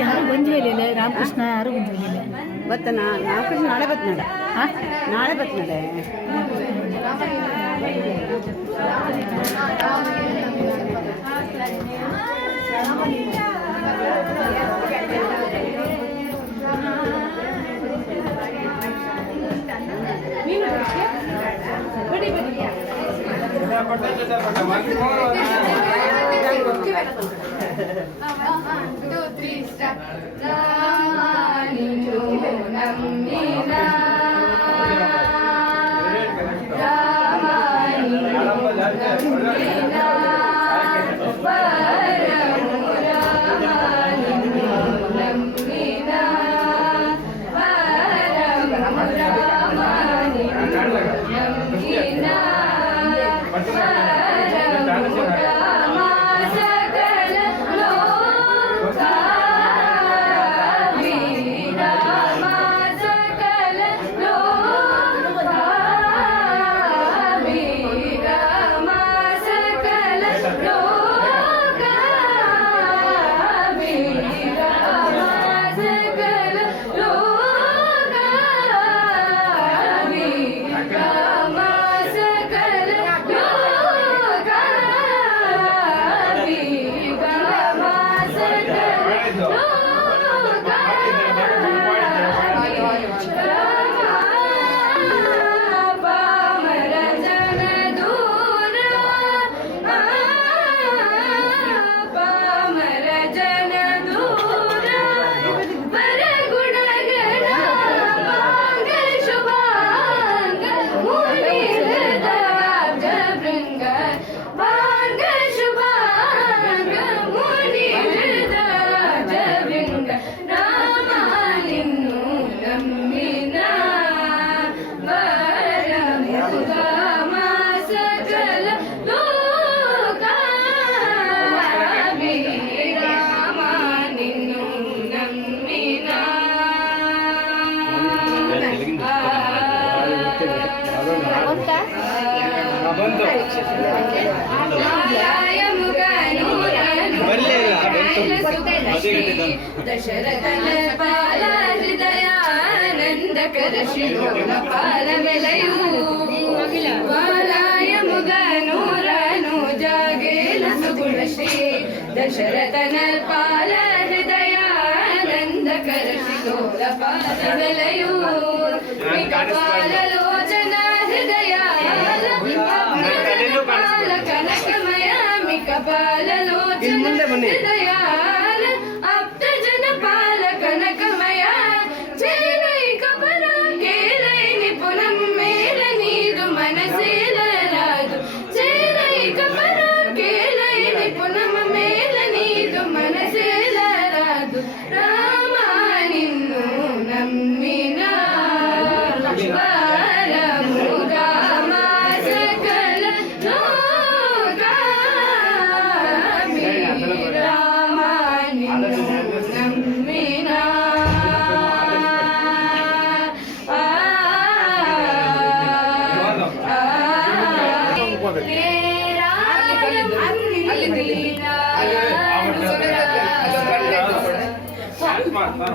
ಯಾರು ಬಂದಿಲ್ಲ ರಾಮಕೃಷ್ಣ ಯಾರು ಬಂದಿಲ್ಲ ಬತ್ತನ ರಾಮಕೃಷ್ಣ ನಾಳೆ ಬತ್ನಡ ನಾಳೆ ಬತ್ನಡೆ ದಶರಥನ ಪಾಲ ಹೃದಯಾನಂದಕರ ಶಿರೋಪಾಲ ಮೆಲೆಯೂ ಬಾಲಾಯ ಮುಗ ನೂರನು ಜಾಗೇಲ ಸುಗುಣ ಶ್ರೀ ದಶರಥನ ಪಾಲ ಹೃದಯಾನಂದಕರ ಶಿರೋಪಾಲ ಮೆಲೆಯೂ ಪಾಲ ಲೋಚನ ಹೃದಯ ಪಾಲ ಕನಕಮಯ ಮಿಕ ಪಾಲ ಲೋಚನ ಹೃದಯ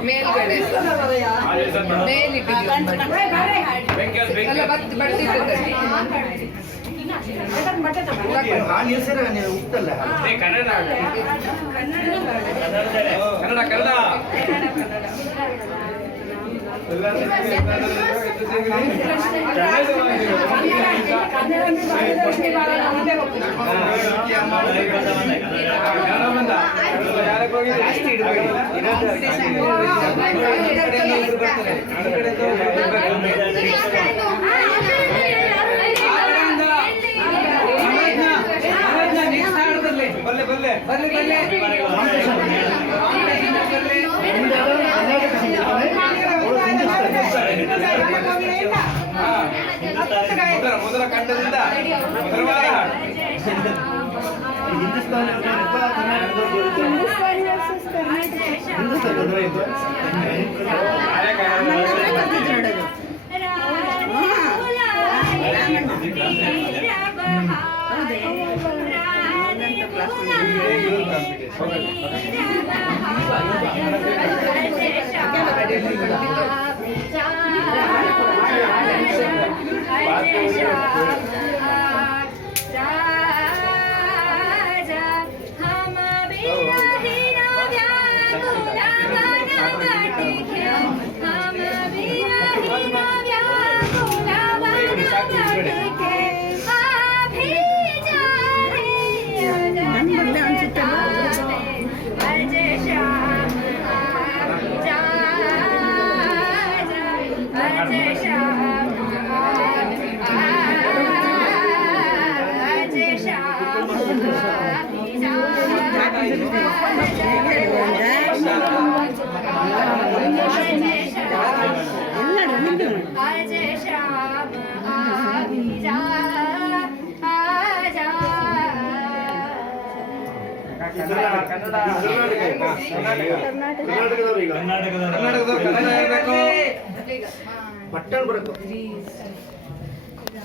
ಮೇಲ್ಗಡೆ ಮೊದಲ ಕಂಡದಿಂದ ಹಿಂದೂಸ್ತಾನ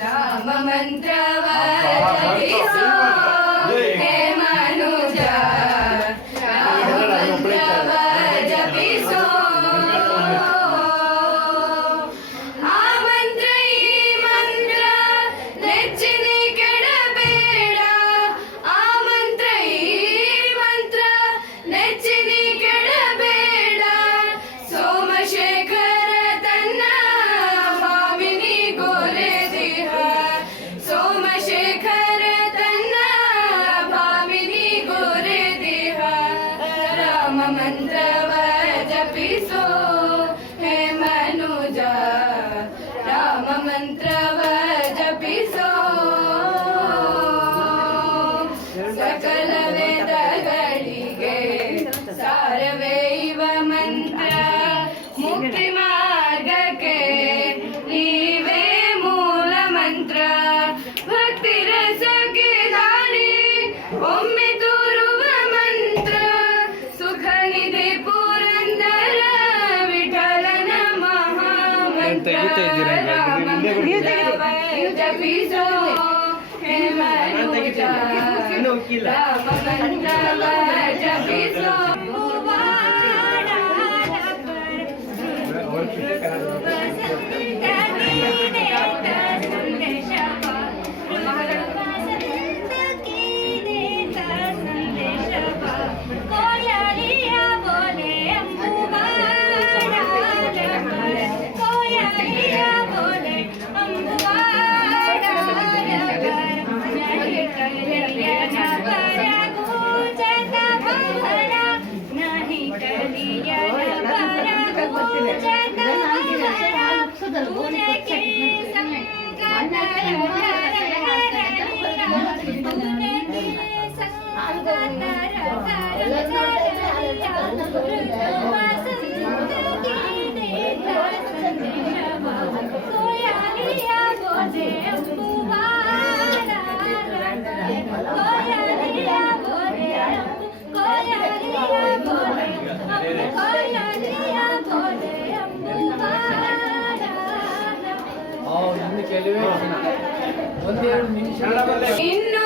ರಾಮ ಮಂತ್ರವ ಜಪಿಸೋ ಹೇ ಮನುಜ, ರಾಮ ಮಂತ್ರವ ಜಪಿಸೋ. ಆ ಮಂತ್ರ ಈ ಮಂತ್ರ ನೆಚ್ಚಿನಿ ಕೆಡಬೇಡ, ಆ ಮಂತ್ರ ಈ ಮಂತ್ರ ನೆಚ್ಚಿನಿ ಕೆಡಬೇಡ. ಸೋಮಶೇಖರ ತನ್ನ ಭಾಮಿನಿ ಗೋರೆದಿಹ, ಸೋಮಶೇಖರ ತನ್ನ ಭಾಮಿನಿ ಗೋರೆದಿಹ. ರಾಮ ಮಂತ್ರವ ಜಪಿಸೋ ಹೇ ಮನುಜ, ರಾಮ ಮಂತ್ರವ ಜಪಿಸೋ. ಸಕಲ ವೇದಗಳಿಗೆ ಸಾರವೇ ಇವ ಮಂತ್ರ, ಮುಕ್ತಿ ಮಾರ್ಗಕ್ಕೆ ನೀವೇ ಮೂಲ ಮಂತ್ರ. ಭಕ್ತಿ ರಸಕ್ಕೆ ದಾರಿ ಒಮ್ಮೆ ತೋರುವ ಮಂತ್ರ, ಸುಖ ನಿಧಿ ಪುರಂದರ ವಿಠಲನ ಮಹಾಮಂತ್ರ. ರಾಮ ಮಂತ್ರವ ಜಪಿಸೋ ಹೇ ಮನುಜ, ರಾಮ ಮಂತ್ರವ ಜಪಿಸೋ. ಒಂದೆರಡು ನಿಮಿಷ ಇನ್ನು